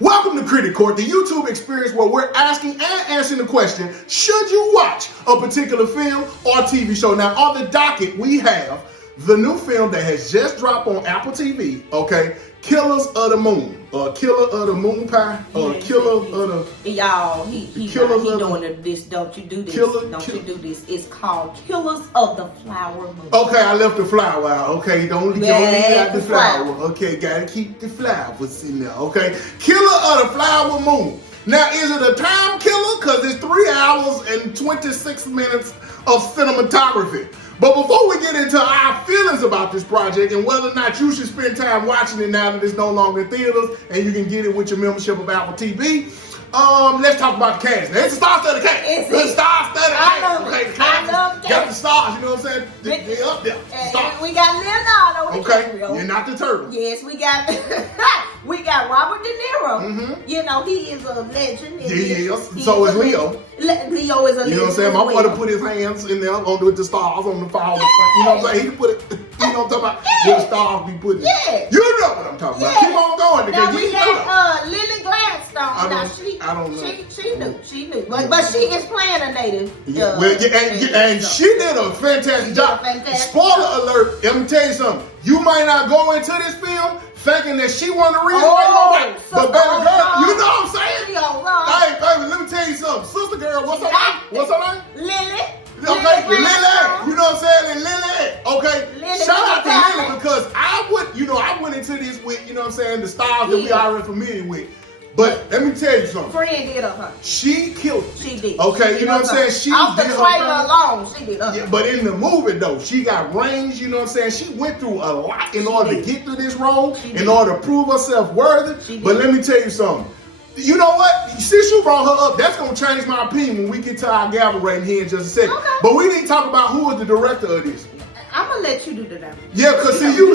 Welcome to Critic Court, the YouTube experience where we're asking and answering the question, should you watch a particular film or TV show? Now, on the docket, we have the new film that has just dropped on Apple TV, okay? Killers of the Moon, or Killer of the Moon Pie, or Killer of the... Y'all, he doing this, don't you do this, you do this. It's called Killers of the Flower Moon. Okay, I left the flower out, okay? Don't leave out the flower. Okay, gotta keep the flowers in there, okay? Killer of the Flower Moon. Now, is it a time killer? Because it's 3 hours and 26 minutes of cinematography. But before we get into our feelings about this project and whether or not you should spend time watching it now that it's no longer in theaters and you can get it with your membership of Apple TV, let's talk about the cast. Now, it's the star-studded cast. It's the star-studded cast. Okay, the cast got the stars, you know what I'm saying? They're up there. We got Leonardo DiCaprio. You're not the turtle. Yes, we got Robert De Niro. You know, he is a legend. So is Leo. Leo is a legend. You know what I'm saying? My brother put his hands in there with the stars on the fall. You know what I'm saying? He put it, you know what I'm talking about? Where the stars be putting it. You know what I'm talking about. Keep on going. Now we got Lily Gladstone. I don't know. She knew. But she is playing a native. And she did a fantastic job. Spoiler alert, let me tell you something. You might not go into this film thinking that she won the reason why you but baby girl, you know what I'm saying? Hey, baby, let me tell you something. Sister girl, what's her name? What's her name? Lily. Okay, Lily. You know what I'm saying? And Lily. Okay. Shout out to Lily because I went into this with, you know what I'm saying, the stars that we already familiar with. But let me tell you something. Friend did her. She killed it. She did. Okay, you know what I'm saying? She off the trailer alone, she did her. Yeah, but in the movie though, she got range, you know what I'm saying? She went through a lot in order to get to this role, in order to prove herself worthy. But let me tell you something. You know what? Since you brought her up, that's going to change my opinion when we get to our gavel rating here in just a second. Okay. But we need to talk about who is the director of this. I'm gonna let you do the director. Yeah, cause see, you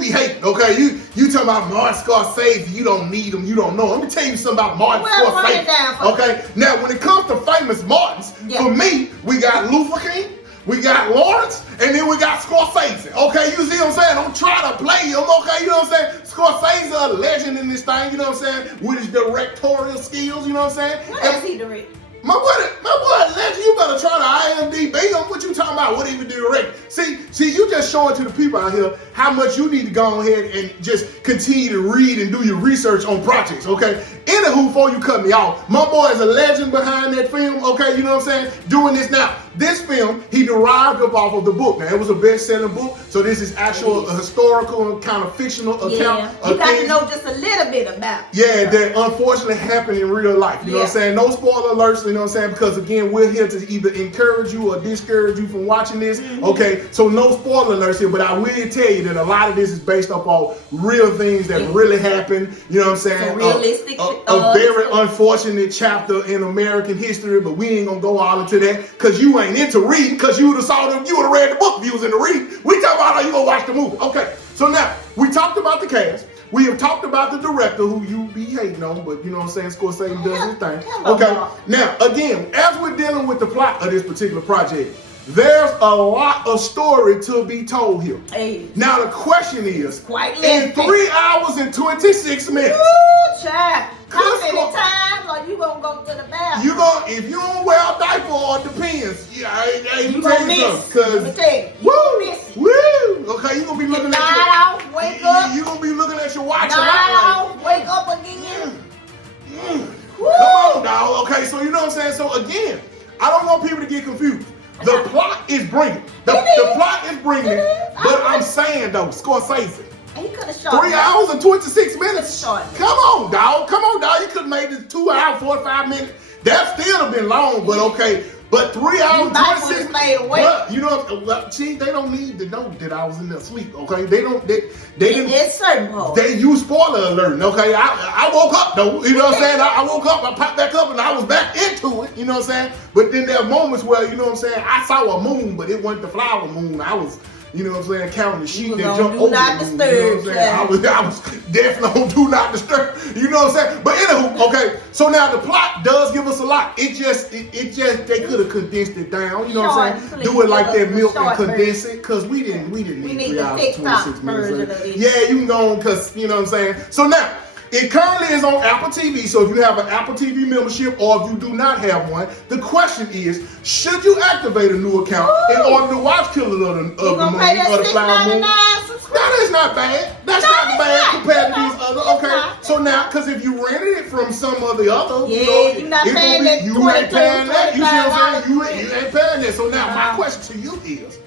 be hating, okay? You talking about Martin Scorsese, you don't need him, you don't know. Let me tell you something about Martin Scorsese. Okay, now when it comes to famous Martins, for me, we got Luther King, we got Lawrence, and then we got Scorsese. Okay, you see what I'm saying? Don't try to play him, okay? You know what I'm saying? Scorsese a legend in this thing, you know what I'm saying? With his directorial skills, you know what I'm saying? What does he direct? My boy, legend, you better try to IMDb him. What you talking about? What he even direct? See, you just showing to the people out here how much you need to go ahead and just continue to read and do your research on projects, okay? Anywho, before you cut me off, my boy is a legend behind that film, okay? You know what I'm saying? Doing this now. This film, he derived up off of the book. Now, it was a best-selling book, so this is actual historical and kind of fictional account. You got to know just a little bit about it. Yeah, that unfortunately happened in real life. You know what I'm saying? No spoiler alerts, you know what I'm saying? Because, again, we're here to either encourage you or discourage you from watching this, okay? So no spoiler alerts here, but I will tell you that a lot of this is based upon real things that really happened, you know what I'm saying? Realistic. A very unfortunate chapter in American history, but we ain't gonna go all into that because you ain't into reading because you would have read the book if you was into reading. We talk about how you gonna watch the movie. Okay, so now we talked about the cast. We have talked about the director who you be hating on, but you know what I'm saying, Scorsese does his thing. Okay, now again, as we're dealing with the plot of this particular project, there's a lot of story to be told here. Now the question is, in 3 hours and 26 minutes, child. How many times are you gonna go to the bathroom? If you don't wear a diaper, or it depends. You gonna miss. Let me tell you. Woo! Okay, you gonna be looking at your wake up. You gonna be looking at your watch. Wake up again. Come on, dog. Okay, so you know what I'm saying. So again, I don't want people to get confused. The plot is bringing. The plot is bringing it. But I'm saying though, Scorsese. He could have shot 3 hours and 26 minutes. Come on, dog. You could have made it 2 hours, 45 minutes. That still have been long, but okay. But 3 hours, 26 minutes. But you know, see, they don't need to know that I was in their sleep. Okay, they don't. They it's certain. They use spoiler alert. Okay, I woke up though. You know what I'm saying? I woke up, I popped back up, and I was back into it. You know what I'm saying? But then there are moments where you know what I'm saying. I saw a moon, but it wasn't the flower moon. I was. You know what I'm saying? Counting the sheep that jump over the moon. You know what I'm saying? I was definitely on do not disturb. You know what I'm saying? But anywho, okay. So now the plot does give us a lot. It just they could have condensed it down. You know what I'm saying? Do it like that milk and condense it, cause we didn't need 3 hours and 26 minutes. Yeah, you can go on, cause you know what I'm saying. So now It currently is on Apple TV, so if you have an Apple TV membership or if you do not have one, the question is, should you activate a new account in order to watch Killers of the Moon or the Flower Moon? That is not bad. That's not bad compared to these other. Okay, so now, because if you rented it from some of the other, you're not paying that. You ain't paying that. You see what I'm saying? You ain't paying that. So now, my question to you is,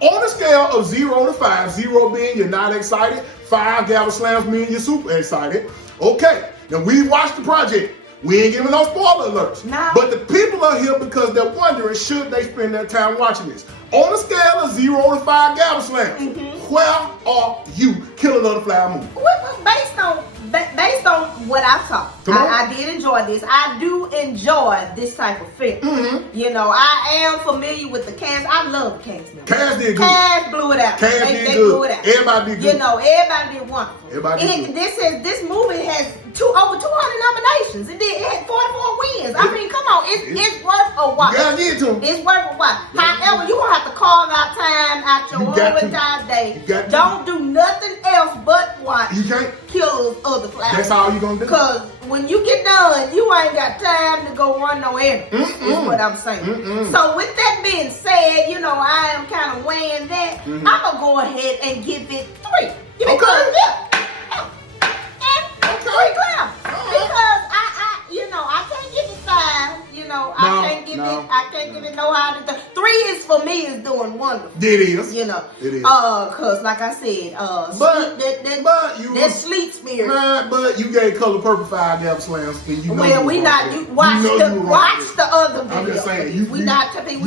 on a scale of 0 to 5, 0 being you're not excited, 5 gavel slams meaning you're super excited. Okay, now we watched the project. We ain't giving no spoiler alerts. No. But the people are here because they're wondering, should they spend their time watching this? On a scale of 0 to 5 gavel slams, where are you, Killers of the Flower Moon? Based on what I saw, I did enjoy this. I do enjoy this type of film. You know, I am familiar with the cast. I love the cast. Cast did good. Cast blew it out. They blew it out. Everybody did good. You know, everybody did wonderful. Everybody did good. This movie has over 200 nominations. It had 44 wins. I mean, come on, it's worth a watch. You gotta get to them. It's worth a watch. However, you gonna have to carve out time out your overtime day. Don't do nothing else but watch Killers of the Flower. That's all you gonna do. Because when you get done, you ain't got time to go run no errands. Is what I'm saying. So with that being said, you know, I am kind of weighing that. I'm gonna go ahead and give it 3. Give it 3. And 3 grams. Because I can't give it 5. I can't give it no higher than 3 is for me is doing wonderful. It is. You know. It is. Cause like I said, that sleep spirit. But you gave Color Purple 5 gavel slams, and you know. Well, we not. Watch the other video. I'm just saying. We not gonna get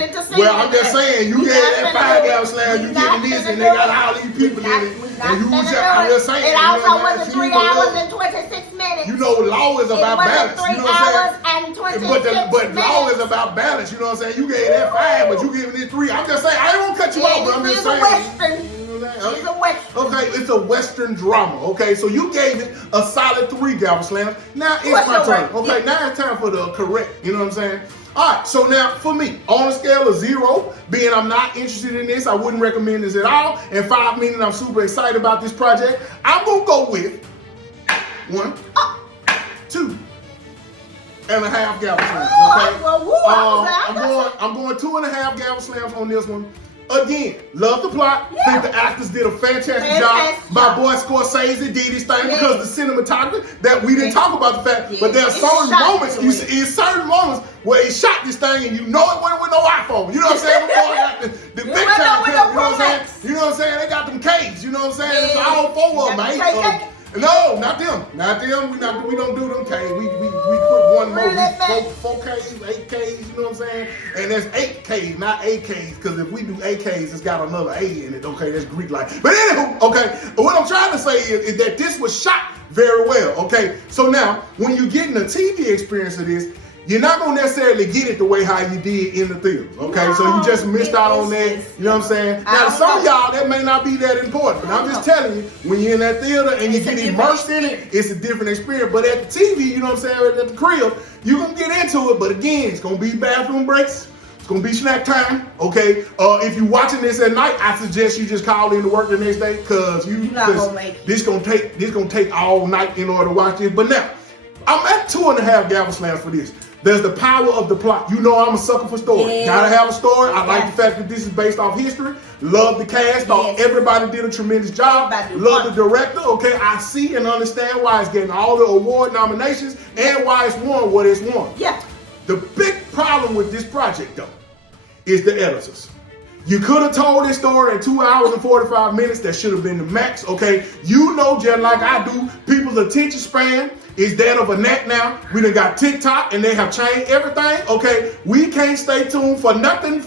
into saying. Well, I'm just saying. You gave that 5 gavel slams. You getting this, and they got all these people in it, and you was just. I'm just saying. It also wasn't 3 hours and 26 minutes. You know, law is about balance. 3 hours and 26 minutes. But law is about balance. You know what I'm saying? You gave that 5, but you giving it 3. I'm just saying. I ain't gonna cut you off, but I'm just saying. It's a Western. Okay, it's a Western drama. Okay, so you gave it a solid 3 gavel slams. Now it's my turn. Okay, now it's time for the correct. You know what I'm saying? All right, so now for me, on a scale of 0, being I'm not interested in this, I wouldn't recommend this at all, and 5 meaning I'm super excited about this project, I'm gonna go with 1, 2.5 gavel slams. Okay, I'm going 2.5 gavel slams on this one. Again, love the plot. Think the actors did a fantastic job. My boy Scorsese did his thing because the cinematography that we didn't talk about the fact, but there are certain moments. You see, in certain moments where he shot this thing and you know it went with no iPhone. You know what I'm saying? The big time, you know what I'm saying? You know what I'm saying? They got them K's. You know what I'm saying? It's all 4 of them, man. No, not them. Not them. We don't do them K's. We put one more. 4 K's, 8 K's, you know what I'm saying? And that's 8 K's, not 8 K's. Because if we do 8 K's, it's got another A in it. Okay, that's Greek like. But anywho, okay, what I'm trying to say is that this was shot very well. Okay, so now when you're getting a TV experience of this, you're not gonna necessarily get it the way how you did in the theater, okay? So you just missed out on that, you know what I'm saying? Now, to some of y'all, that may not be that important, but I'm just telling you, when you're in that theater and you get immersed in it, it's a different experience. But at the TV, you know what I'm saying, at the crib, you're gonna get into it, but again, it's gonna be bathroom breaks, it's gonna be snack time, okay? If you're watching this at night, I suggest you just call in to work the next day, cause this gonna take all night in order to watch this. But now, I'm at 2.5 gavel slams for this. There's the power of the plot. You know I'm a sucker for story. Gotta have a story. I like the fact that this is based off history. Love the cast. Thought everybody did a tremendous job. Love the director. Okay, I see and understand why it's getting all the award nominations and why it's won what it's won. Yeah. The big problem with this project, though, is the editors. You could have told this story in 2 hours and 45 minutes. That should have been the max, okay? You know, just like I do, people's attention span is that of a gnat now. We done got TikTok and they have changed everything, okay? We can't stay tuned for nothing,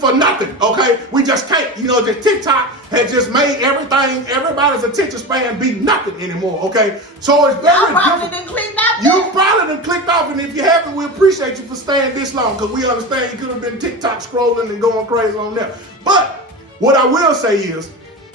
okay? We just can't. You know, the TikTok has just made everybody's attention span be nothing anymore, okay? So it's very difficult. You probably done clicked off, and if you haven't, we appreciate you for staying this long, because we understand you could have been TikTok scrolling and going crazy on there. But what I will say is,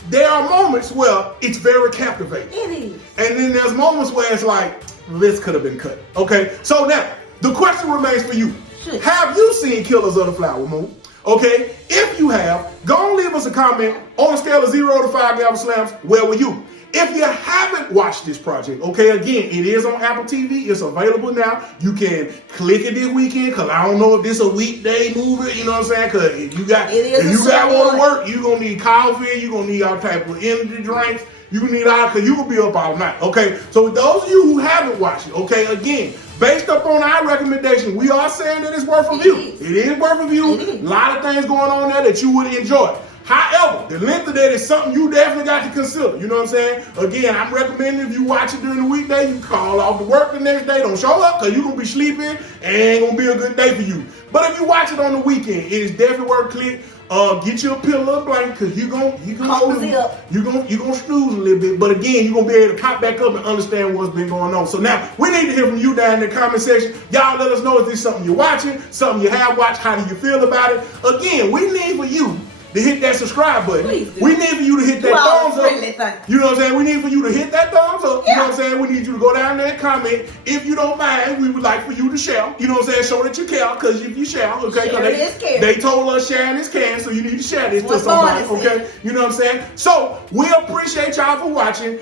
there are moments where it's very captivating. It is. And then there's moments where it's like, this could have been cut. Okay, so now, the question remains for you. Have you seen Killers of the Flower Moon? Okay, if you have, go and leave us a comment on a scale of 0 to 5 gavel slams. Where were you? If you haven't watched this project, okay, again, it is on Apple TV. It's available now. You can click it this weekend, because I don't know if this is a weekday movie, you know what I'm saying? Because if you got one to work, you're going to need coffee, you're going to need all type of energy drinks. You can need all, because you can be up all night, okay? So those of you who haven't watched it, okay, again, based upon our recommendation, we are saying that it's worth a view. It is worth a view. A lot of things going on there that you would enjoy. However, the length of that is something you definitely got to consider. You know what I'm saying? Again, I'm recommending if you watch it during the weekday, you call off to work the next day. Don't show up, because you're going to be sleeping and it ain't going to be a good day for you. But if you watch it on the weekend, it is definitely worth a click. Get you a pillow or blanket, because you're gonna snooze a little bit, but again, you're gonna be able to pop back up and understand what's been going on. So now we need to hear from you down in the comment section. Y'all let us know if this is something you're watching, something you have watched, how do you feel about it? Again, we need for you to hit that subscribe button. We need for you to hit that thumbs up. You know what I'm saying? We need for you to hit that thumbs up. You know what I'm saying? We need you to go down there and comment. If you don't mind, we would like for you to share. You know what I'm saying? Show that you care, because if you share, okay? They told us sharing is caring, so you need to share this to somebody, okay? You know what I'm saying? So we appreciate y'all for watching.